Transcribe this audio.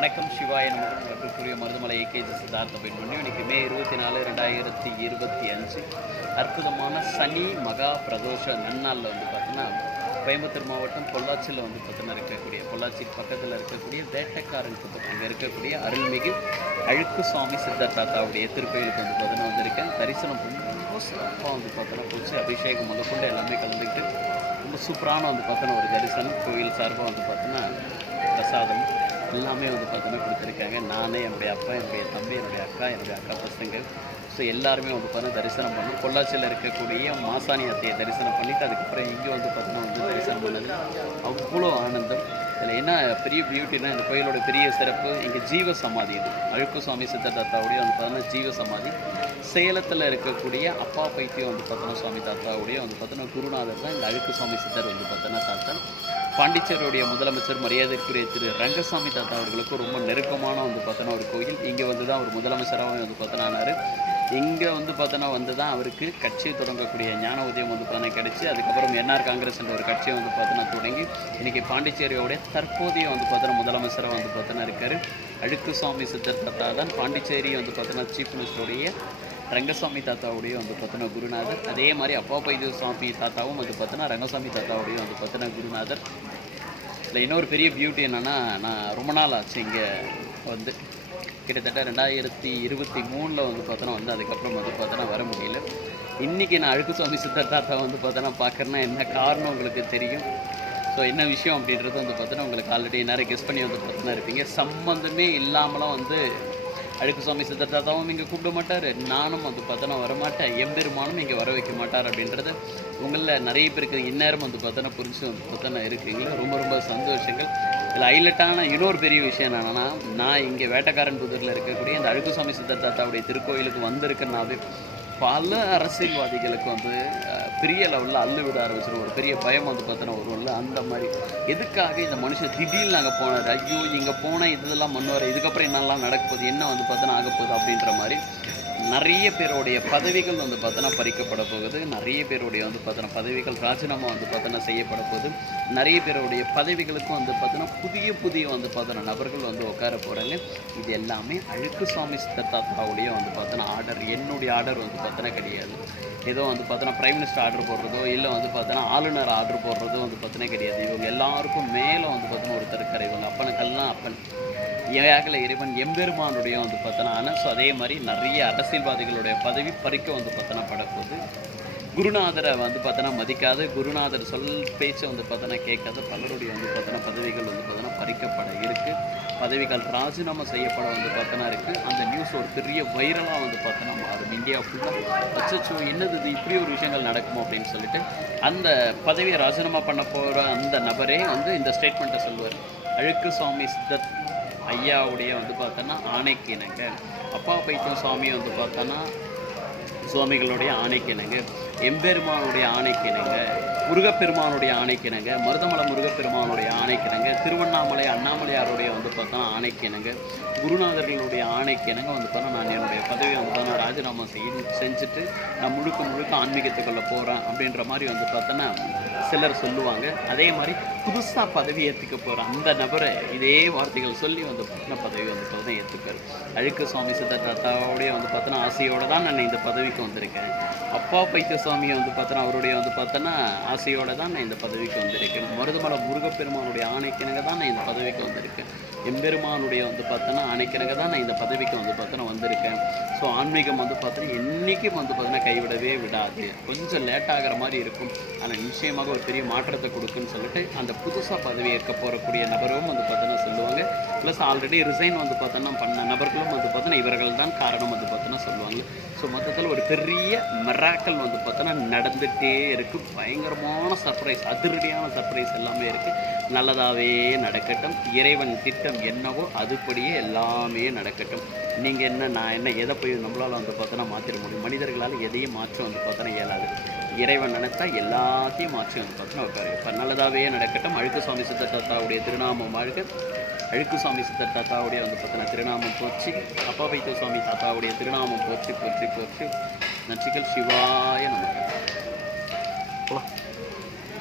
வணக்கம் சிவாய நமக்கு கற்றுக்குரிய மருதமலை ஏகேஜி சித்தார்த்த பெண்மணி இன்னைக்கு மே இருபத்தி நாலு ரெண்டாயிரத்தி இருபத்தி அஞ்சு. அற்புதமான சனி மகா பிரதோஷ நன்னாளில் வந்து பார்த்தீங்கன்னா கோயம்புத்தூர் மாவட்டம் பொள்ளாச்சியில் வந்து பார்த்தீங்கன்னா இருக்கக்கூடிய பொள்ளாச்சி பக்கத்தில் இருக்கக்கூடிய வேட்டைக்காரன் குப்பம். அங்கே இருக்கக்கூடிய அருள்மிகு அழுக்கு சுவாமி சித்தர் தாத்தாவுடைய திருக்கோயிலுக்கு வந்து பார்த்தீங்கன்னா வந்திருக்கேன். தரிசனம் ரொம்ப சிறப்பாக வந்து பார்த்தோன்னா போச்சு. அபிஷேகம் முதற்கொண்டு எல்லாமே கலந்துக்கிட்டு ரொம்ப சூப்பரான வந்து பார்த்தோன்னா ஒரு தரிசனம். கோயில் சார்பாக வந்து பார்த்தோன்னா பிரசாதம். எல்லாமே வந்து பார்த்தீங்கன்னா கொடுத்துருக்காங்க. நானே என்னுடைய அப்பா என்னுடைய தம்பி என்னுடைய அக்கா என்னுடைய அக்கா பசங்க ஸோ எல்லாருமே வந்து பார்த்தீங்கன்னா தரிசனம் பண்ணோம் பொள்ளாச்சியில் இருக்கக்கூடிய மாசாணி அத்தையை தரிசனம் பண்ணிவிட்டு அதுக்கப்புறம் இங்கே வந்து பார்த்தீங்கன்னா வந்து தரிசனம் பண்ணது. அவ்வளோ ஆனந்தம். இதில் என்ன பெரிய பியூட்டினா இந்த கோயிலோட பெரிய சிறப்பு இங்கே ஜீவ சமாதி இது. அழுக்கு சுவாமி சித்தர் தாத்தாவுடைய வந்து பார்த்தோன்னா ஜீவ சமாதி சேலத்தில் இருக்கக்கூடிய அப்பா பைத்தியம் வந்து பார்த்தோன்னா சுவாமி தாத்தாவுடைய வந்து பார்த்தோன்னா குருநாதர் தான் இந்த அழுக்கு சுவாமி சித்தர் வந்து பார்த்தோன்னா தாத்தா. பாண்டிச்சேரியுடைய முதலமைச்சர் மரியாதைக்குரிய திரு ரங்கசாமி தாத்தா அவர்களுக்கு ரொம்ப நெருக்கமான வந்து பார்த்தோன்னா ஒரு கோயில். இங்கே வந்து தான் அவர் முதலமைச்சராகவும் வந்து பார்த்தோன்னா ஆனார். இங்கே வந்து பார்த்தோன்னா வந்து தான் அவருக்கு கட்சி தொடங்கக்கூடிய ஞான உதயம் வந்து பார்த்தோன்னா கிடச்சி அதுக்கப்புறம் என்ஆர் காங்கிரஸ் என்ற ஒரு கட்சியை வந்து பார்த்தோன்னா தொடங்கி இன்றைக்கி பாண்டிச்சேரியோடைய தற்போதைய வந்து பார்த்தோன்னா முதலமைச்சராக வந்து பார்த்தோன்னா இருக்கார். அழுக்கு சுவாமி சித்தர் தாத்தா தான் பாண்டிச்சேரி வந்து பார்த்தோன்னா சீஃப் மினிஸ்டருடைய ரங்கசாமி தாத்தாவுடைய வந்து பார்த்தோன்னா குருநாதர். அதே மாதிரி அப்பா பைது சுவாமி தாத்தாவும் வந்து பார்த்தோன்னா ரங்கசாமி தாத்தாவுடைய வந்து பார்த்தோன்னா குருநாதர். இதில் இன்னொரு பெரிய பியூட்டி என்னென்னா நான் ரொம்ப நாள் ஆச்சு இங்கே வந்து. கிட்டத்தட்ட ரெண்டாயிரத்தி இருபத்தி மூணில் வந்து பார்த்தோன்னா வந்து அதுக்கப்புறம் வந்து பார்த்தோன்னா வர முடியல. இன்றைக்கி நான் அழுக்கு சுவாமி சித்தர் வந்து பார்த்தோன்னா பார்க்குறேன்னா என்ன காரணம் உங்களுக்கு தெரியும்? ஸோ என்ன விஷயம் அப்படின்றது வந்து பார்த்தோன்னா உங்களுக்கு ஆல்ரெடி நேரம் கெஸ் பண்ணி வந்து பார்த்தோன்னா இருப்பீங்க. சம்மந்தமே இல்லாமலாம் வந்து அழுக்கு சுவாமி சித்தர் தாத்தாவும் இங்கே கூப்பிட மாட்டார். நானும் வந்து பார்த்தோன்னா வரமாட்டேன். எம்பெருமானும் இங்கே வர வைக்க மாட்டார் அப்படின்றத உங்களில் நிறைய பேருக்கு இந்நேரம் வந்து பார்த்தோன்னா புரிஞ்சு வந்து பார்த்தோன்னா இருக்குங்களா? ரொம்ப ரொம்ப சந்தோஷங்கள். இதில் ஹைலைட்டான இன்னொரு பெரிய விஷயம் என்னென்னா நான் இங்கே வேட்டக்காரன் புதூரில் இருக்கக்கூடிய இந்த அழுக்கு சுவாமி சித்தர் தாத்தாவுடைய திருக்கோயிலுக்கு வந்திருக்கனாவே பல அரசியல்வாதிகளுக்கு வந்து பெரிய லெவலில் அள்ளு விட ஆரம்பிச்சிடும் ஒரு பெரிய பயம் வந்து பார்த்தோன்னா வரும்ல அந்த மாதிரி. எதுக்காக இந்த மனுஷன் திடீர்னு நாங்கள் போனார்? ஐயோ இங்கே போனால் இதெல்லாம் பண்ணுவார் இதுக்கப்புறம் என்னெல்லாம் நடக்க போகுது? என்ன வந்து பார்த்தோன்னா ஆக போகுது அப்படின்ற மாதிரி நிறைய பேருடைய பதவிகள் வந்து பார்த்தோன்னா பறிக்கப்பட போகுது நிறைய பேருடைய வந்து பார்த்தோன்னா பதவிகள் ராஜினாமா வந்து பார்த்தோன்னா செய்யப்பட போகுது நிறைய பேருடைய பதவிகளுக்கும் வந்து பார்த்தோன்னா புதிய புதிய வந்து பார்த்தோன்னா நபர்கள் வந்து உட்கார போகிறாங்க இது எல்லாமே அழுக்கு சுவாமி சித்தத்தாத்தாவுடைய வந்து பார்த்தோன்னா ஆர்டர் என்னுடைய ஆர்டர் வந்து பார்த்தோன்னா கிடையாது ஏதோ வந்து பார்த்தோன்னா பிரைம் மினிஸ்டர் ஆர்டர் போடுறதோ இல்லை வந்து பார்த்தோன்னா ஆளுநர் ஆர்டர் போடுறதோ வந்து பார்த்தோன்னா கிடையாது இவங்க எல்லாருக்கும் மேலே வந்து பார்த்தோன்னா ஒருத்தர் இருக்கார் இவங்க அப்பனுக்கெல்லாம் அப்பன் ஏகல இறைவன் எம்பெருமானுடைய வந்து பார்த்தோன்னா ஆனால் ஸோ அதே மாதிரி நிறைய அரசியல்வாதிகளுடைய பதவி பறிக்க வந்து பார்த்தோன்னா படப்போகுது குருநாதரை வந்து பார்த்தோன்னா மதிக்காத. குருநாதர் சொல் பேச்சை வந்து பார்த்தோன்னா கேட்காத. பலருடைய வந்து பார்த்தோன்னா பதவிகள் வந்து பார்த்தோன்னா பறிக்கப்பட இருக்குது பதவிகள் ராஜினாமா செய்யப்பட வந்து பார்த்தோன்னா இருக்குது அந்த நியூஸ் ஒரு பெரிய வைரலாக வந்து பார்த்தோன்னா மாறும். இந்தியா ஃபுல்லாக அச்சோ என்னது இது? இப்படி ஒரு விஷயங்கள் நடக்குமோ அப்படின்னு சொல்லிட்டு அந்த பதவியை ராஜினாமா பண்ண போகிற அந்த நபரே வந்து இந்த ஸ்டேட்மெண்ட்டை சொல்லுவார். அழுக்கு சுவாமி சித்தர். ஐயாவுடைய வந்து பார்த்தோன்னா ஆணைக்கிணங்க. அப்பா பைத்தியம் சுவாமி வந்து பார்த்தோன்னா சுவாமிகளுடைய ஆணைக்கிணங்க. எம்பெருமானுடைய ஆணைக்கிணங்க. முருகப்பெருமானுடைய ஆணைக்கிணங்க மருதமலை முருகப்பெருமானுடைய ஆணைக்கிணங்க திருவண்ணாமலை அண்ணாமலையாருடைய வந்து பார்த்தோன்னா ஆணைக்கிணங்க குருநாதர்களுடைய ஆணைக்கிணங்க வந்து பார்த்தா நான் என்னுடைய பதவியை வந்து பார்த்தா ராஜினாமா செய் செஞ்சுட்டு நான் முழுக்க முழுக்க ஆன்மீகத்துக்குள்ளே போகிறேன் அப்படின்ற மாதிரி வந்து பார்த்தோன்னா சிலர் சொல்லுவாங்க. அதே மாதிரி புதுசாக பதவி ஏற்றுக்க போகிற அந்த நபரை இதே வார்த்தைகள் சொல்லி வந்து பார்த்தோன்னா பதவி வந்து பார்த்தா ஏற்றுக்காரு அழுக்கு சுவாமி சித்தாத்தாவுடைய வந்து பார்த்தோன்னா ஆசையோடு தான் நான் இந்த பதவிக்கு வந்திருக்கேன். அப்பா பைத்திய சுவாமியை வந்து பார்த்தோன்னா அவருடைய வந்து பார்த்தோன்னா ஆசையோடு தான் நான் இந்த பதவிக்கு வந்திருக்கேன். மருதமலை முருகப்பெருமானுடைய ஆணைக்கிணங்க தான் நான் இந்த பதவிக்கு வந்திருக்கேன். எம்பெருமானுடைய வந்து பார்த்தோன்னா ஆணைக்கிணங்க தான் நான் இந்த பதவிக்கு வந்து பார்த்தோன்னா வந்திருக்கேன். ஸோ ஆன்மீகம் வந்து பார்த்தோன்னா என்றைக்கும் வந்து பார்த்தோன்னா கைவிடவே விடாது. கொஞ்சம் லேட் ஆகிற மாதிரி இருக்கும். ஆனால் நிச்சயமாக ஒரு பெரிய மாற்றத்தை கொடுக்குன்னு சொல்லிட்டு அந்த புதுசாக பதவி ஏற்க போகக்கூடிய நபரும் வந்து பார்த்தோன்னா சொல்லுவாங்க. ப்ளஸ் ஆல்ரெடி ரிசைன் வந்து பார்த்தோன்னா பண்ண நபர்களும் வந்து பார்த்தோன்னா இவர்கள் தான் காரணம் வந்து பார்த்தோன்னா சொல்லுவாங்க. ஸோ மொத்தத்தில் ஒரு பெரிய மெராக்கல் வந்து பார்த்தோன்னா நடந்துகிட்டே இருக்குது பயங்கரமான சர்ப்ரைஸ் அதிரடியான சர்ப்ரைஸ் எல்லாமே இருக்குது நல்லதாகவே நடக்கட்டும். இறைவன் திட்டம் என்னவோ அதுபடியே எல்லாமே நடக்கட்டும். நீங்கள் என்ன நான் என்ன எதை போய் நம்மளால் வந்து பார்த்தோன்னா மாற்றிட முடியும்? மனிதர்களால் எதையும் மாற்றம் வந்து பார்த்தோன்னா இயலாது. இறைவன் நினைத்தா எல்லாத்தையும் மாற்றி வந்து பார்த்தோன்னா உட்காரு இப்போ நல்லதாகவே நடக்கட்டும். அழுக்கு சுவாமி சித்தத்தாவுடைய திருநாமம் வாழ்க. அழுக்கு சுவாமி சித்தர் தாத்தாவுடைய வந்து பார்த்தீங்கன்னா திருநாமம் போச்சு அப்பா வைத்திய சுவாமி தாத்தாவுடைய திருநாமம் போச்சு போச்சு போச்சு நச்சுக்கள் சிவாய நம்ம போலாம்.